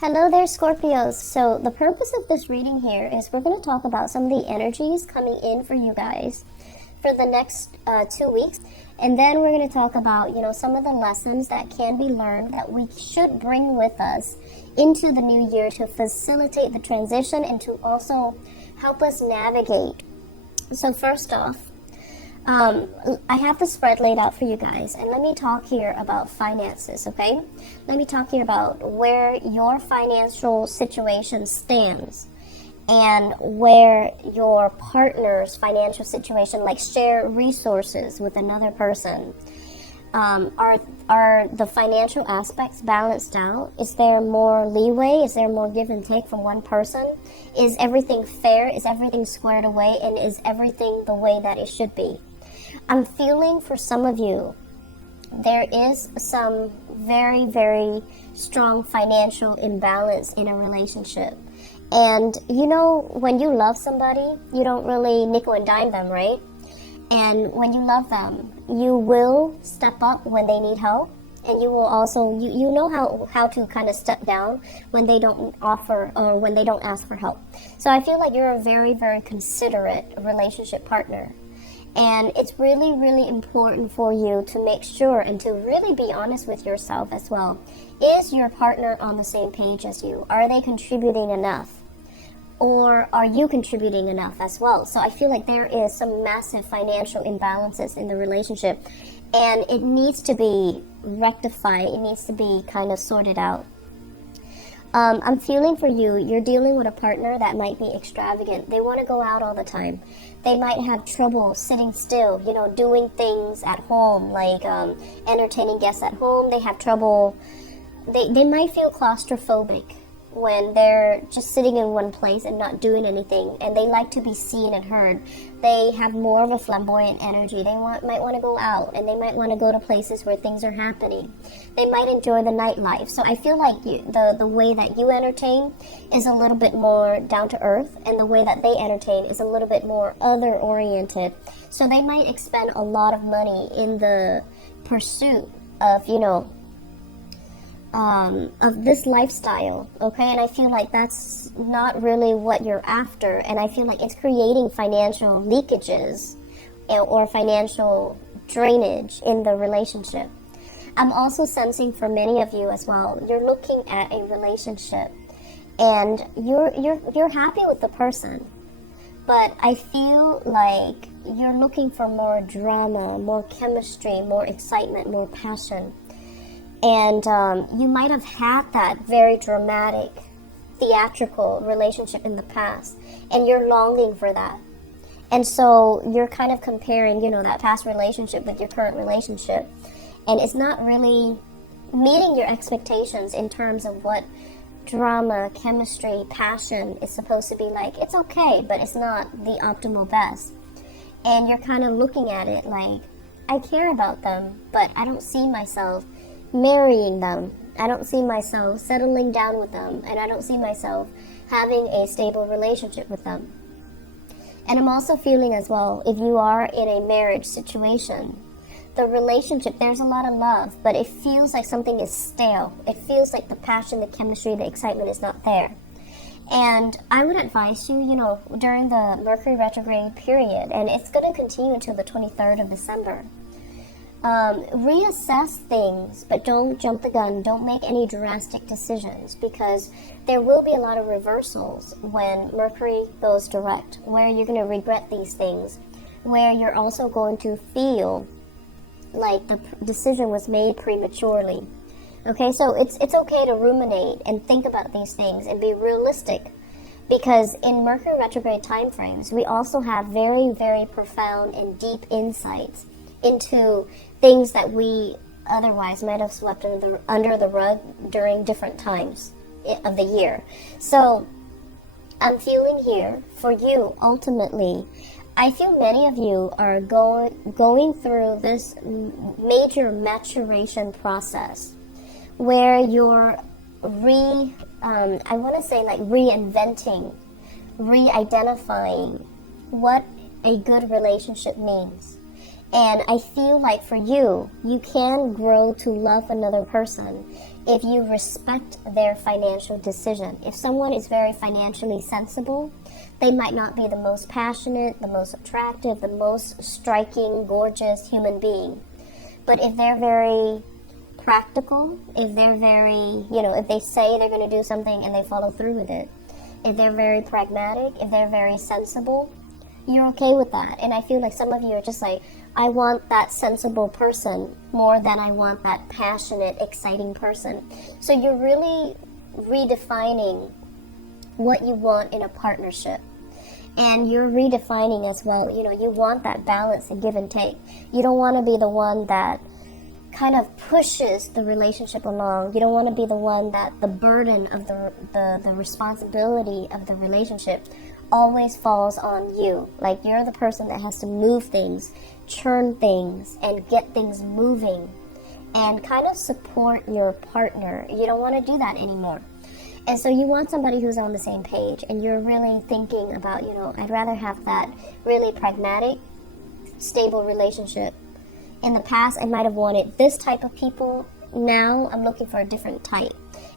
Hello there, Scorpios. So the purpose of this reading here is we're going to talk about some of the energies coming in for you guys for the next 2 weeks. And then we're going to talk about, some of the lessons that can be learned that we should bring with us into the new year to facilitate the transition and to also help us navigate. So first off, I have the spread laid out for you guys, and let me talk here about finances, okay? Let me talk here about where your financial situation stands and where your partner's financial situation, like share resources with another person. Are the financial aspects balanced out? Is there more leeway? Is there more give and take from one person? Is everything fair? Is everything squared away? And is everything the way that it should be? I'm feeling for some of you, there is some very, very strong financial imbalance in a relationship. And when you love somebody, you don't really nickel and dime them, right? And when you love them, you will step up when they need help. And you will also, you know how to kind of step down when they don't offer or when they don't ask for help. So I feel like you're a very, very considerate relationship partner. And it's really, really important for you to make sure and to really be honest with yourself as well. Is your partner on the same page as you? Are they contributing enough? Or are you contributing enough as well? So I feel like there is some massive financial imbalances in the relationship. And it needs to be rectified. It needs to be kind of sorted out. I'm feeling for you, you're dealing with a partner that might be extravagant. They want to go out all the time. They might have trouble sitting still, doing things at home, like entertaining guests at home. They have trouble. They might feel claustrophobic when they're just sitting in one place and not doing anything, and they like to be seen and heard. They have more of a flamboyant energy. They might want to go out, and they might want to go to places where things are happening. They might enjoy the nightlife. So I feel like the way that you entertain is a little bit more down to earth, and the way that they entertain is a little bit more other oriented. So they might expend a lot of money in the pursuit of, of this lifestyle, okay? And I feel like that's not really what you're after, and I feel like it's creating financial leakages or financial drainage in the relationship. I'm also sensing for many of you as well, you're looking at a relationship and you're happy with the person, but I feel like you're looking for more drama, more chemistry, more excitement, more passion. And you might have had that very dramatic, theatrical relationship in the past, and you're longing for that. And so you're kind of comparing, that past relationship with your current relationship, and it's not really meeting your expectations in terms of what drama, chemistry, passion is supposed to be like. It's okay, but it's not the optimal best. And you're kind of looking at it like, I care about them, but I don't see myself marrying them. I don't see myself settling down with them, and I don't see myself having a stable relationship with them. And I'm also feeling as well, if you are in a marriage situation, the relationship, there's a lot of love, but it feels like something is stale. It feels like the passion, the chemistry, the excitement is not there. And I would advise you, during the Mercury retrograde period, and it's going to continue until the 23rd of December, reassess things, but don't jump the gun. Don't make any drastic decisions, because there will be a lot of reversals when Mercury goes direct, where you're going to regret these things, where you're also going to feel like the decision was made prematurely. Okay, so it's okay to ruminate and think about these things and be realistic, because in Mercury retrograde time frames, we also have very, very profound and deep insights into things that we otherwise might have swept under the rug during different times of the year. So I'm feeling here for you, ultimately, I feel many of you are going through this major maturation process where you're reinventing, re-identifying what a good relationship means. And I feel like for you, you can grow to love another person if you respect their financial decision. If someone is very financially sensible, they might not be the most passionate, the most attractive, the most striking, gorgeous human being. But if they're very practical, if they're very, if they say they're going to do something and they follow through with it, if they're very pragmatic, if they're very sensible, you're okay with that. And I feel like some of you are just like, I want that sensible person more than I want that passionate, exciting person. So you're really redefining what you want in a partnership. And you're redefining as well, you want that balance and give and take. You don't want to be the one that kind of pushes the relationship along. You don't want to be the one that the burden of the responsibility of the relationship always falls on you. Like, you're the person that has to move things, churn things, and get things moving, and kind of support your partner. You don't want to do that anymore. And so you want somebody who's on the same page, and you're really thinking about, I'd rather have that really pragmatic, stable relationship. In the past, I might have wanted this type of people. Now I'm looking for a different type.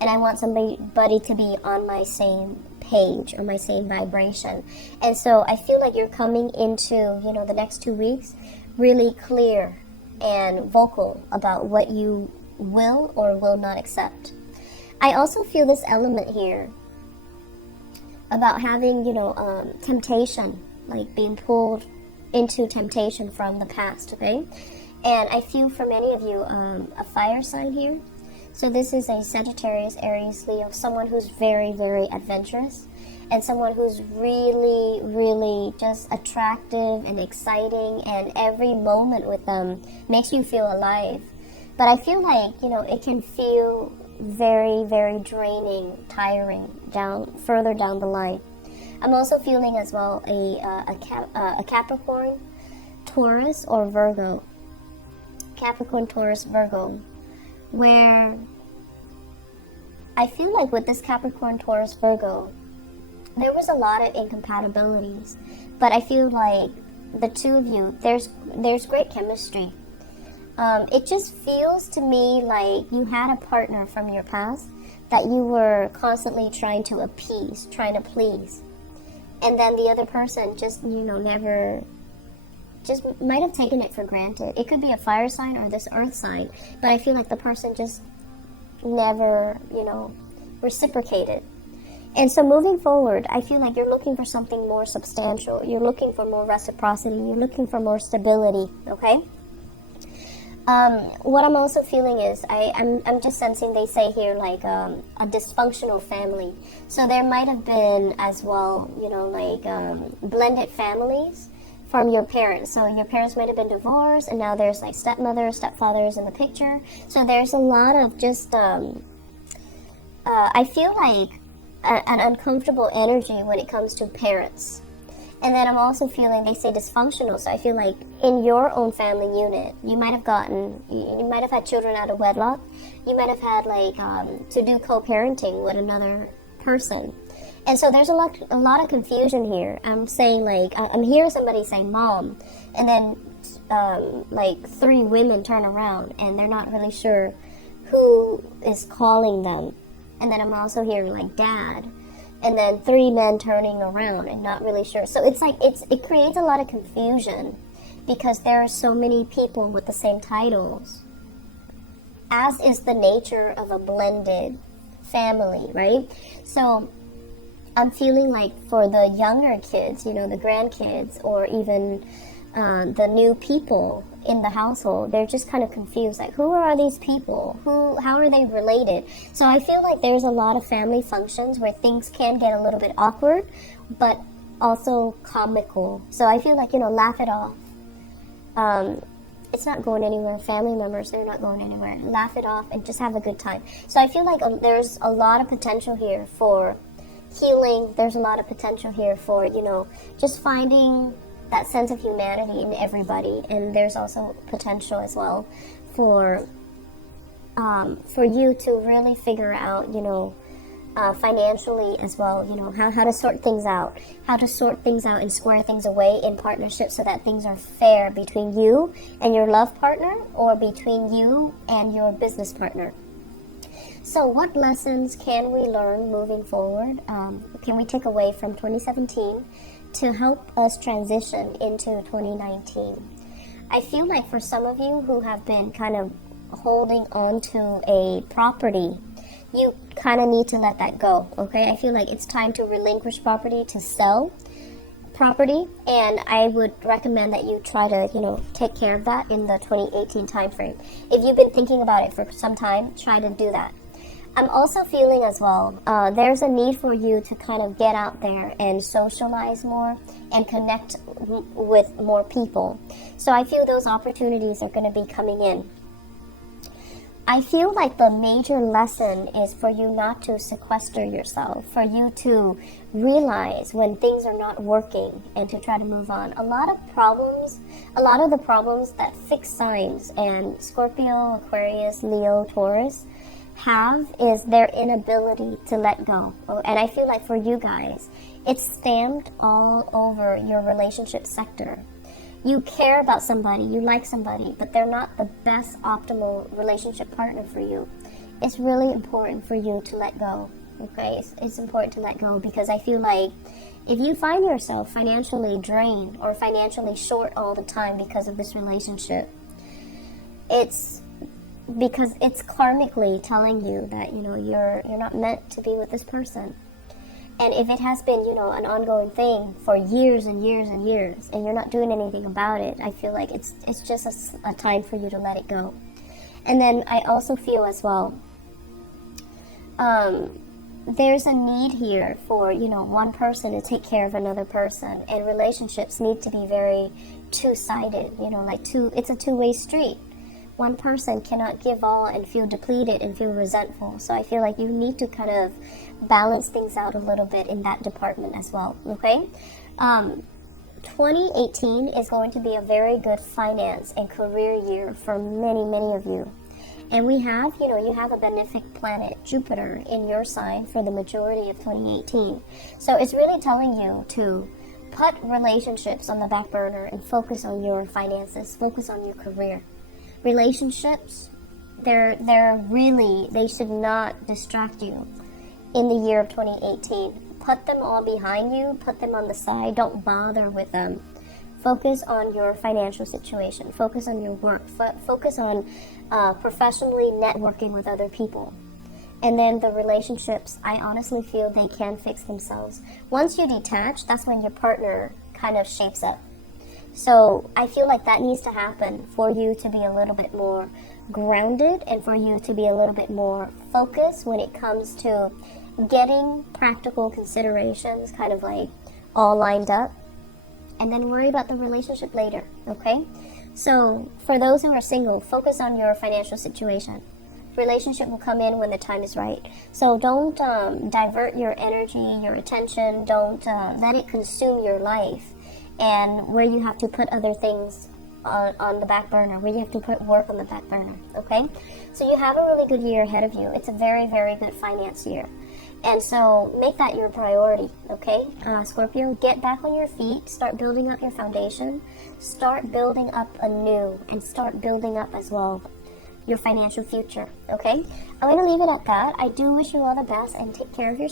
And I want somebody to be on my same page, on my same vibration. And so I feel like you're coming into, the next 2 weeks really clear and vocal about what you will or will not accept. I also feel this element here about having, temptation, like being pulled into temptation from the past, okay? And I feel for many of you, a fire sign here. So this is a Sagittarius, Aries, Leo, someone who's very, very adventurous, and someone who's really, really just attractive and exciting, and every moment with them makes you feel alive. But I feel like, it can feel very, very draining, tiring further down the line. I'm also feeling as well a Capricorn, Taurus, or Virgo. Capricorn, Taurus, Virgo, where I feel like with this Capricorn, Taurus, Virgo, there was a lot of incompatibilities, but I feel like the two of you, there's great chemistry. It just feels to me like you had a partner from your past that you were constantly trying to appease, trying to please. And then the other person just, never, just might have taken it for granted. It could be a fire sign or this earth sign, but I feel like the person just never, reciprocated. And so moving forward, I feel like you're looking for something more substantial. You're looking for more reciprocity. You're looking for more stability, okay? What I'm also feeling is, I'm just sensing, they say here, like a dysfunctional family. So there might have been as well, blended families from your parents. So your parents might have been divorced, and now there's like stepmothers, stepfathers in the picture. So there's a lot of just, I feel like an uncomfortable energy when it comes to parents. And then I'm also feeling, they say dysfunctional, so I feel like in your own family unit, you might have had children out of wedlock. You might have had to do co-parenting with another person. And so there's a lot of confusion here. I'm saying I'm hearing somebody say mom, and then 3 women turn around and they're not really sure who is calling them. And then I'm also hearing dad. And then 3 men turning around and not really sure. So it creates a lot of confusion because there are so many people with the same titles, as is the nature of a blended family, right? So I'm feeling like for the younger kids, the grandkids, or even the new people in the household, they're just kind of confused, like, who are these people? How are they related? So I feel like there's a lot of family functions where things can get a little bit awkward, but also comical. So I feel like, laugh it off. It's not going anywhere. Family members, they're not going anywhere. Laugh it off and just have a good time. So I feel like there's a lot of potential here for healing. There's a lot of potential here for, just finding that sense of humanity in everybody. And there's also potential as well for you to really figure out, financially as well, how to sort things out, and square things away in partnership so that things are fair between you and your love partner, or between you and your business partner. So what lessons can we learn moving forward? Can we take away from 2017 to help us transition into 2019? I feel like for some of you who have been kind of holding on to a property, you kind of need to let that go, okay? I feel like it's time to relinquish property, to sell property, and I would recommend that you try to, take care of that in the 2018 time frame. If you've been thinking about it for some time, try to do that. I'm also feeling as well, there's a need for you to kind of get out there and socialize more and connect with more people. So I feel those opportunities are going to be coming in. I feel like the major lesson is for you not to sequester yourself, for you to realize when things are not working and to try to move on. A lot of the problems that fixed signs and Scorpio, Aquarius, Leo, Taurus have is their inability to let go. And I feel like for you guys, it's stamped all over your relationship sector. You care about somebody, you like somebody, but they're not the best optimal relationship partner for you. It's really important for you to let go, okay? It's important to let go because I feel like if you find yourself financially drained or financially short all the time because of this relationship, it's because it's karmically telling you that, you're not meant to be with this person. And if it has been, an ongoing thing for years and years and years, and you're not doing anything about it, I feel like it's just a time for you to let it go. And then I also feel as well, there's a need here for, one person to take care of another person, and relationships need to be very two-sided, it's a two-way street. One person cannot give all and feel depleted and feel resentful. So I feel like you need to kind of balance things out a little bit in that department as well, okay? 2018 is going to be a very good finance and career year for many, many of you. And we have, you have a benefic planet, Jupiter, in your sign for the majority of 2018. So it's really telling you to put relationships on the back burner and focus on your finances, focus on your career. Relationships, they should not distract you in the year of 2018. Put them all behind you, put them on the side, don't bother with them. Focus on your financial situation, focus on your work, focus on professionally networking with other people. And then the relationships, I honestly feel they can fix themselves. Once you detach, that's when your partner kind of shapes up. So I feel like that needs to happen for you to be a little bit more grounded and for you to be a little bit more focused when it comes to getting practical considerations kind of like all lined up, and then worry about the relationship later, okay? So for those who are single, focus on your financial situation. Relationship will come in when the time is right. So don't divert your energy, your attention, don't let it consume your life. And where you have to put other things on the back burner, where you have to put work on the back burner, okay? So you have a really good year ahead of you. It's a very, very good finance year. And so make that your priority, okay? Scorpio, get back on your feet, start building up your foundation, start building up anew, and start building up as well your financial future, okay? I'm going to leave it at that. I do wish you all the best and take care of yourself.